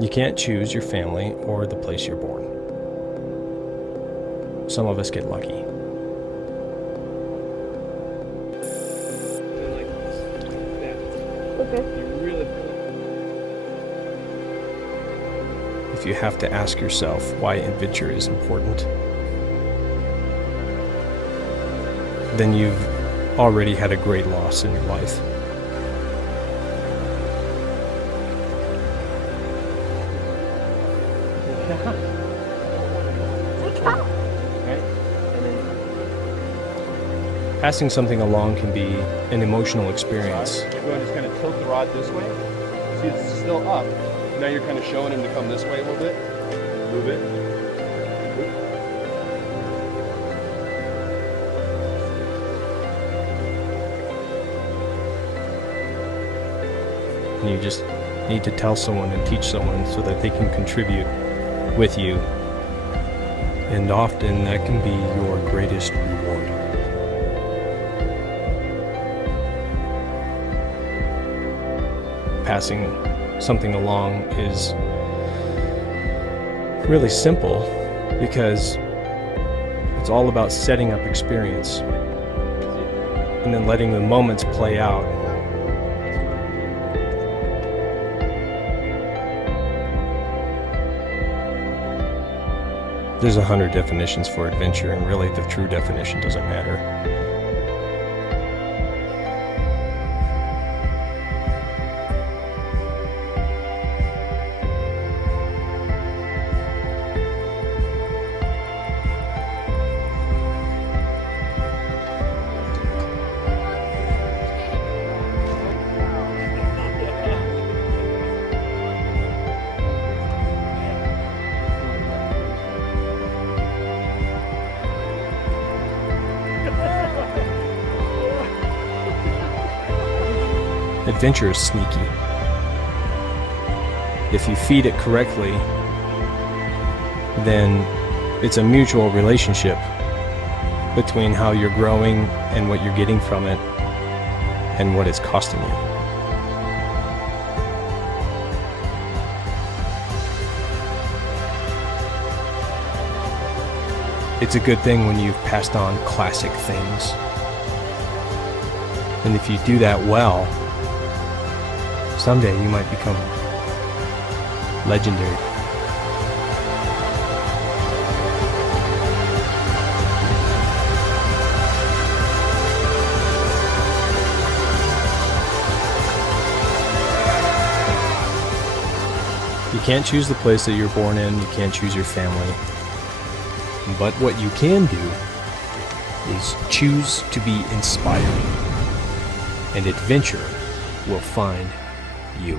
You can't choose your family or the place you're born. Some of us get lucky. Okay. If you have to ask yourself why adventure is important, then you've already had a great loss in your life. Passing something along can be an emotional experience. Go and just kind of tilt the rod this way. See, it's still up. Now you're kind of showing him to come this way a little bit. Move it. And you just need to tell someone and teach someone so that they can contribute with you. And often that can be your greatest reward. Passing something along is really simple because it's all about setting up experience and then letting the moments play out. There's 100 definitions for adventure, and really the true definition doesn't matter. Adventure is sneaky. If you feed it correctly, then it's a mutual relationship between how you're growing and what you're getting from it and what it's costing you. It's a good thing when you've passed on classic things. And if you do that well, someday you might become legendary. You can't choose the place that you're born in, you can't choose your family. But what you can do is choose to be inspired, and adventure will find you.